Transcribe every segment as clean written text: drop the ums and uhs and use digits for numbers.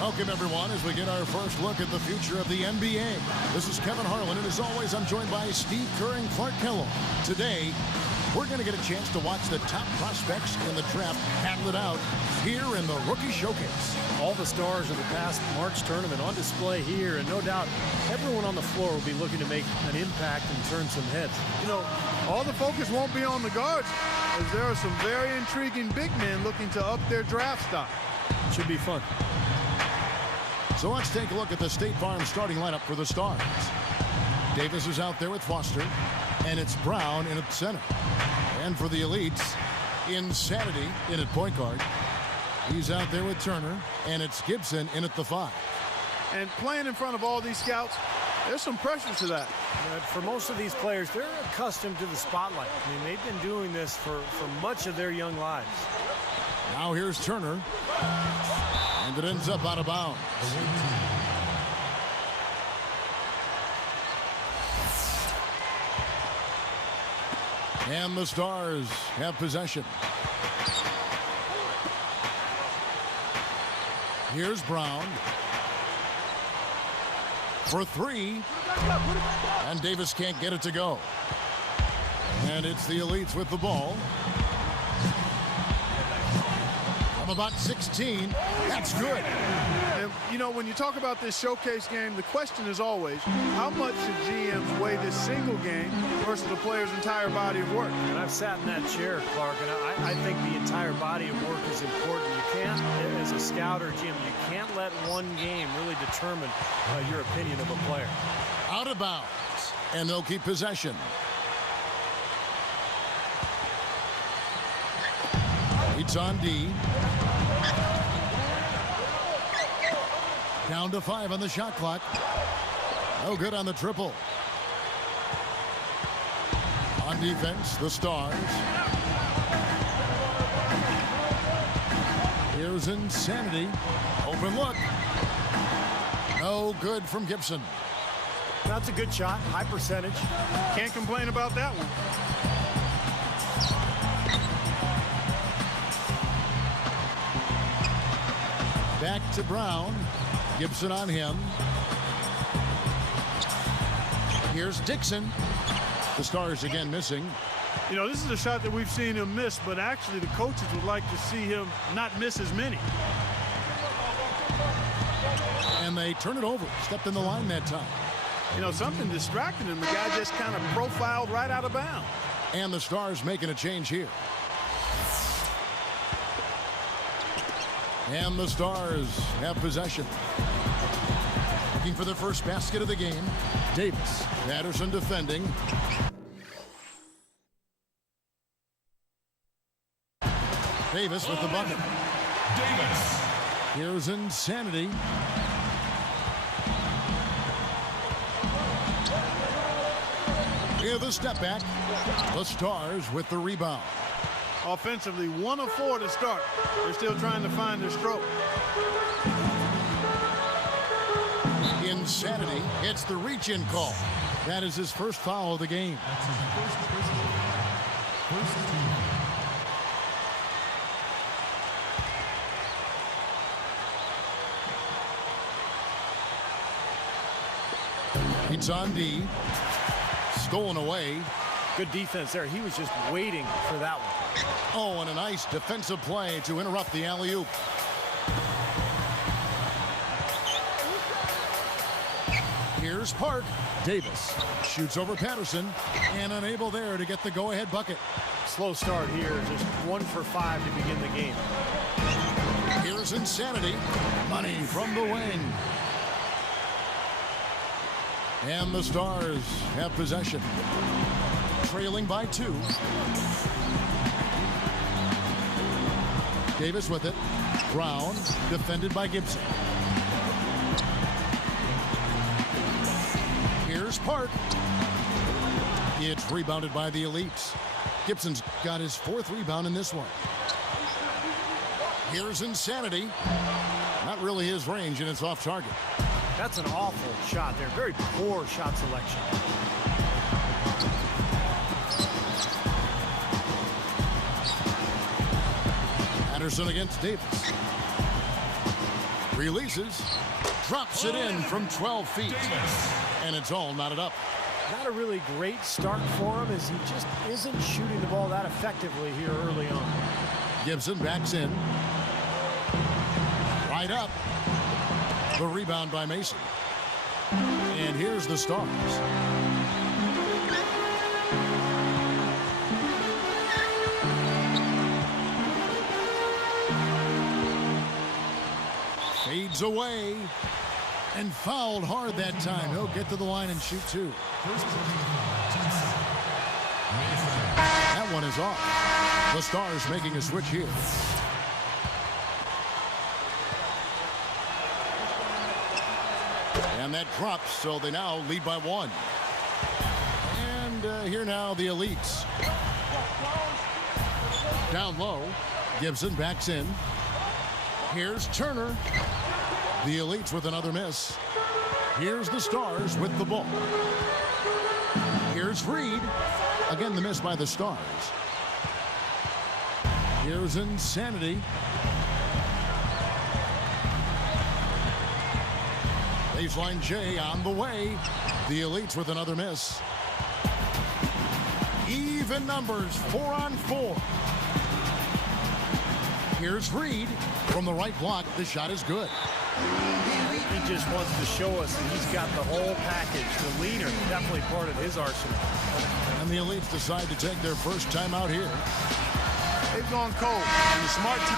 Welcome, everyone, as we get our first look at the future of the NBA. This is Kevin Harlan, and as always, I'm joined by Steve Kerr and Clark Kellogg. Today, we're going to get a chance to watch the top prospects in the draft battle it out here in the Rookie Showcase. All the stars of the past March tournament on display here, and no doubt everyone on the floor will be looking to make an impact and turn some heads. You know, all the focus won't be on the guards, as there are some very intriguing big men looking to up their draft stock. Should be fun. So let's take a look at the State Farm starting lineup for the Stars. Davis is out there with Foster, and it's Brown in at center. And for the Elites, Insanity in at point guard. He's out there with Turner, and it's Gibson in at the 5. And playing in front of all these scouts, there's some pressure to that. But for most of these players, they're accustomed to the spotlight. I mean, they've been doing this for much of their young lives. Now here's Turner. And it ends up out of bounds. And the Stars have possession. Here's Brown. For 3. And Davis can't get it to go. And it's the Elites with the ball. From about 16. That's good. And, you know, when you talk about this showcase game, the question is always, how much should GMs weigh this single game versus the player's entire body of work? And I've sat in that chair, Clark, and I think the entire body of work is important. You can't, as a scout or GM, you can't let one game really determine your opinion of a player. Out of bounds, and they'll keep possession. It's on D. Down to 5 on the shot clock. No good on the triple. On defense, the Stars. Here's Insanity. Open look. No good from Gibson. That's a good shot. High percentage. Can't complain about that one. Back to Brown. Gibson on him. Here's Dixon. The Stars again missing. You know, this is a shot that we've seen him miss, but actually the coaches would like to see him not miss as many. And they turn it over. Stepped in the line that time. You know, something distracted him. The guy just kind of profiled right out of bounds. And the Stars making a change here. And the Stars have possession. Looking for the first basket of the game. Davis. Patterson defending. Davis with the bucket. Davis. Here's Insanity. Here the step back. The Stars with the rebound. Offensively, 1 of 4 to start. They're still trying to find their stroke. Insanity. It's the reach-in call. That is his first foul of the game. That's his first team. It's on D. Stolen away. Good defense there. He was just waiting for that one. Oh, and a nice defensive play to interrupt the alley-oop. Here's Park. Davis shoots over Patterson and unable there to get the go-ahead bucket. Slow start here. Just 1 for 5 to begin the game. Here's Insanity. Money from the wing. And the Stars have possession. Trailing by 2. Davis with it. Brown defended by Gibson. Here's Park. It's rebounded by the Elites. Gibson's got his 4th rebound in this one. Here's Insanity. Not really his range, and it's off target. That's an awful shot there. Very poor shot selection. Patterson against Davis. Releases. Drops it in from 12 feet. And it's all knotted up. Not a really great start for him as he just isn't shooting the ball that effectively here early on. Gibson backs in. Right up. The rebound by Mason. And here's the Stars. Fades away. And fouled hard that time. He'll get to the line and shoot two. That one is off. The Stars making a switch here. And that drops, so they now lead by one. And here now the Elites. Down low. Gibson backs in. Here's Turner. The Elites with another miss. Here's the Stars with the ball. Here's Reed. Again, the miss by the Stars. Here's Insanity. Baseline J on the way. The Elites with another miss. Even numbers, 4-on-4. Here's Reed. From the right block, the shot is good. He just wants to show us that he's got the whole package. The leader, definitely part of his arsenal. And the Elites decide to take their first time out here. They've gone cold. And the smart team.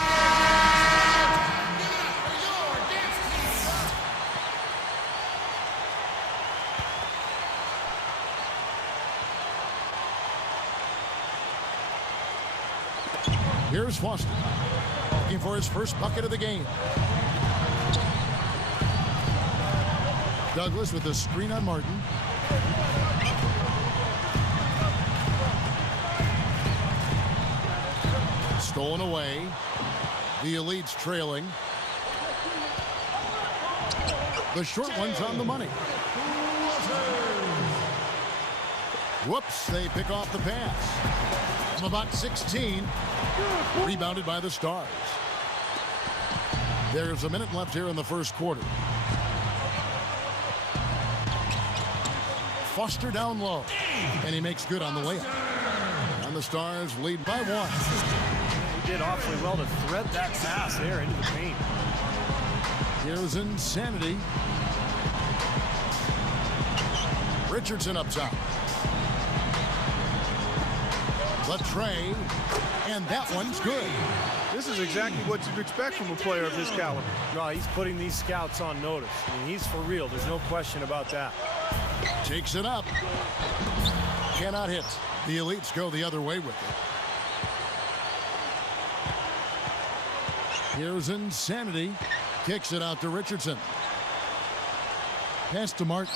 Here's Foster. Looking for his first bucket of the game. Douglas with the screen on Martin. Stolen away. The Elites trailing. The short one's on the money. Whoops, they pick off the pass. From about 16. Rebounded by the Stars. There's a minute left here in the first quarter. Foster down low. And he makes good on the layup. And the Stars lead by one. He did awfully well to thread that pass there into the paint. Here's Insanity. Richardson up top. Latre. And that one's good. This is exactly what you'd expect from a player of his caliber. No, he's putting these scouts on notice. I mean, he's for real. There's no question about that. Takes it up. Cannot hit. The Elites go the other way with it. Here's Insanity. Kicks it out to Richardson. Pass to Martin.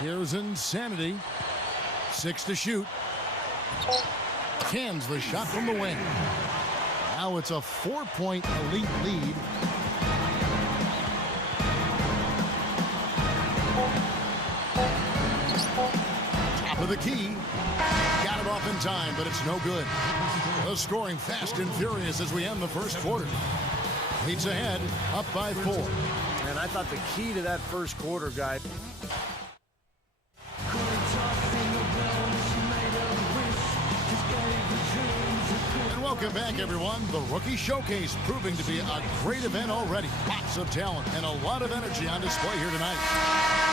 Here's Insanity. 6 to shoot. Cans the shot from the wing. Now it's a 4-point Elite lead. Top of the key. Got it off in time, but it's no good. The scoring fast and furious as we end the first quarter. Leads ahead, up by 4. And I thought the key to that first quarter, guy. Welcome back, everyone. The Rookie Showcase proving to be a great event already. Lots of talent and a lot of energy on display here tonight.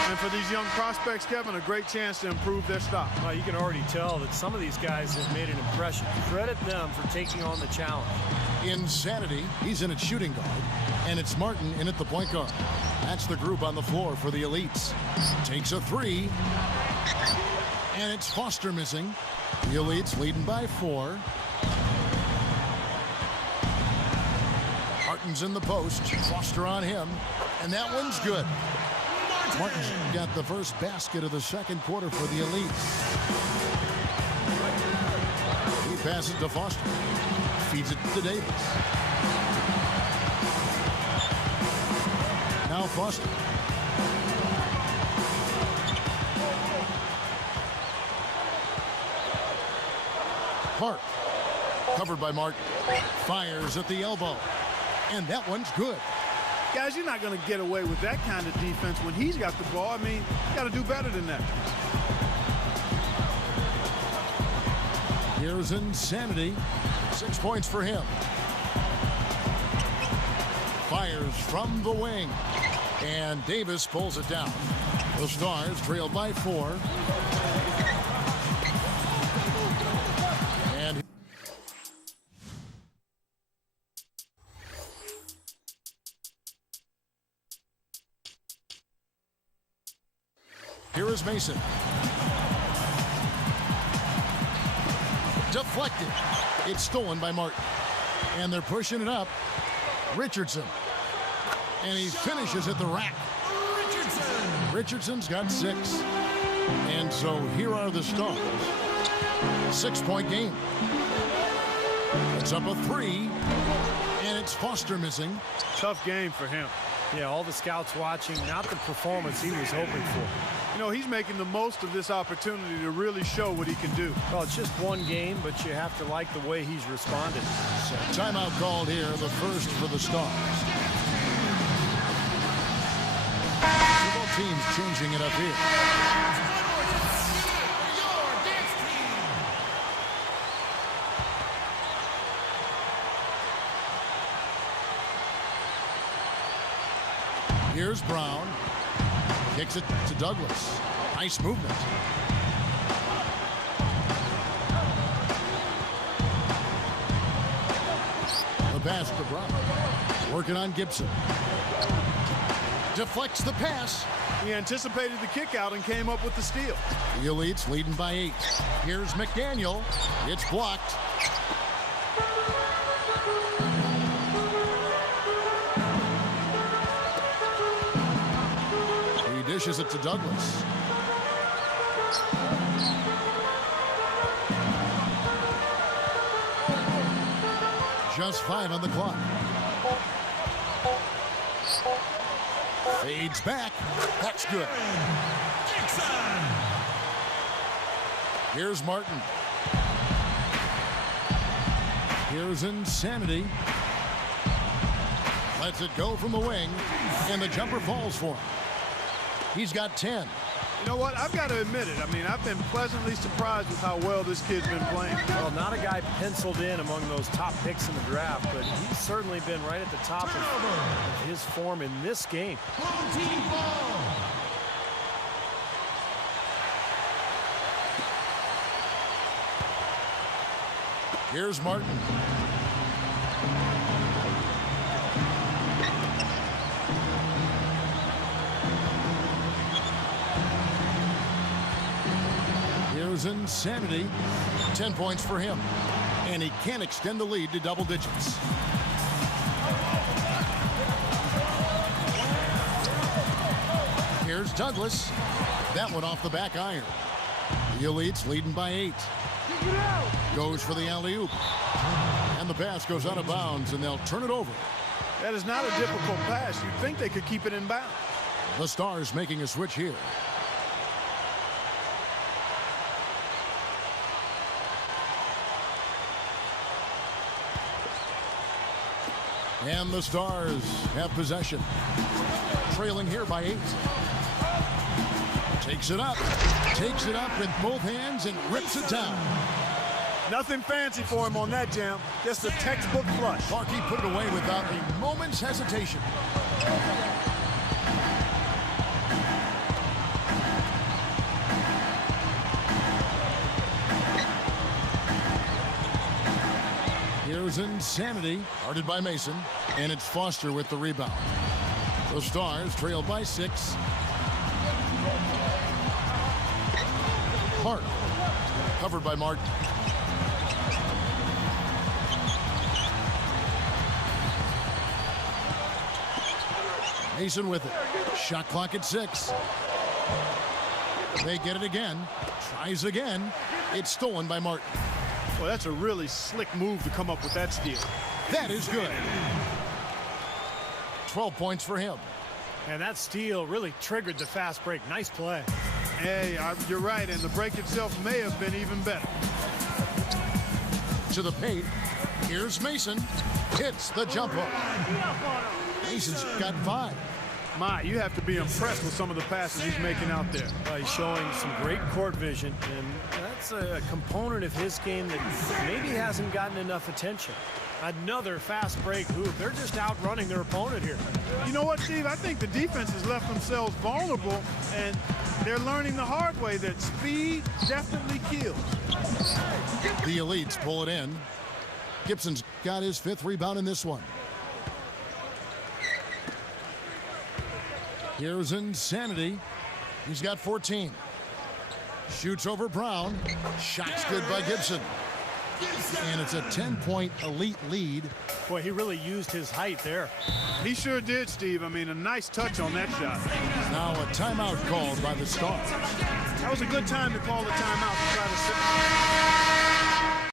And for these young prospects, Kevin, a great chance to improve their stock. Well, you can already tell that some of these guys have made an impression. Credit them for taking on the challenge. Insanity, he's in at shooting guard, and it's Martin in at the point guard. That's the group on the floor for the Elites. Takes a 3, and it's Foster missing. The Elites leading by 4. Martin's in the post. Foster on him. And that one's good. Martin's got the first basket of the second quarter for the Elites. He passes to Foster. Feeds it to Davis. Now Foster. Park. Covered by Martin. Fires at the elbow. And that one's good. Guys, you're not going to get away with that kind of defense when he's got the ball. I mean, you got to do better than that. Here's Insanity. 6 points for him. Fires from the wing. And Davis pulls it down. The Stars trail by 4. And here is Mason. Deflected. It's stolen by Martin. And they're pushing it up. Richardson. And he finishes at the rack. Richardson's got 6. And so here are the Stars. 6-point game. It's up a 3. And it's Foster missing. Tough game for him. Yeah, all the scouts watching, not the performance he was hoping for. You know, he's making the most of this opportunity to really show what he can do. Well, it's just one game, but you have to like the way he's responded. So timeout called here, the first for the Stars. Both teams changing it up here. Here's Brown. Kicks it to Douglas. Nice movement. The pass to Brown. Working on Gibson. Deflects the pass. He anticipated the kick out and came up with the steal. The Elites leading by 8. Here's McDaniel. It's blocked. He dishes it to Douglas. Just 5 on the clock. Fades back. That's good. Here's Martin. Here's Insanity. Lets it go from the wing. And the jumper falls for him. He's got 10. You know what? I've got to admit it. I mean, I've been pleasantly surprised with how well this kid's been playing. Well, not a guy penciled in among those top picks in the draft, but he's certainly been right at the top of his form in this game. Here's Martin. Here's Insanity. 10 points for him. And he can extend the lead to double digits. Here's Douglas. That one off the back iron. The Elites leading by 8. Goes for the alley-oop. And the pass goes out of bounds, and they'll turn it over. That is not a difficult pass. You'd think they could keep it in bounds. The Stars making a switch here. And the Stars have possession. Trailing here by 8. Takes it up with both hands and rips it down. Nothing fancy for him on that jam. Just a textbook flush. Clarkey put it away without a moment's hesitation. Here's Insanity, guarded by Mason, and it's Foster with the rebound. The Stars trail by 6. Hart, covered by Martin. Mason with it. Shot clock at 6. They get it again. Tries again. It's stolen by Martin. Well, that's a really slick move to come up with that steal. That is good. 12 points for him. And that steal really triggered the fast break. Nice play. Hey, you're right, and the break itself may have been even better. To the paint. Here's Mason. Hits the jump hook. Mason's got 5. My, you have to be impressed with some of the passes he's making out there. He's showing some great court vision, and that's a component of his game that maybe hasn't gotten enough attention. Another fast break hoop. They're just outrunning their opponent here. You know what, Steve? I think the defense has left themselves vulnerable, and they're learning the hard way that speed definitely kills. The Elites pull it in. Gibson's got his 5th rebound in this one. Here's Insanity. He's got 14. Shoots over Brown. Shot's good by Gibson. And it's a 10-point Elite lead. Boy, he really used his height there. He sure did, Steve. I mean, a nice touch on that shot. Now a timeout called by the Stars. That was a good time to call the timeout to try to sit.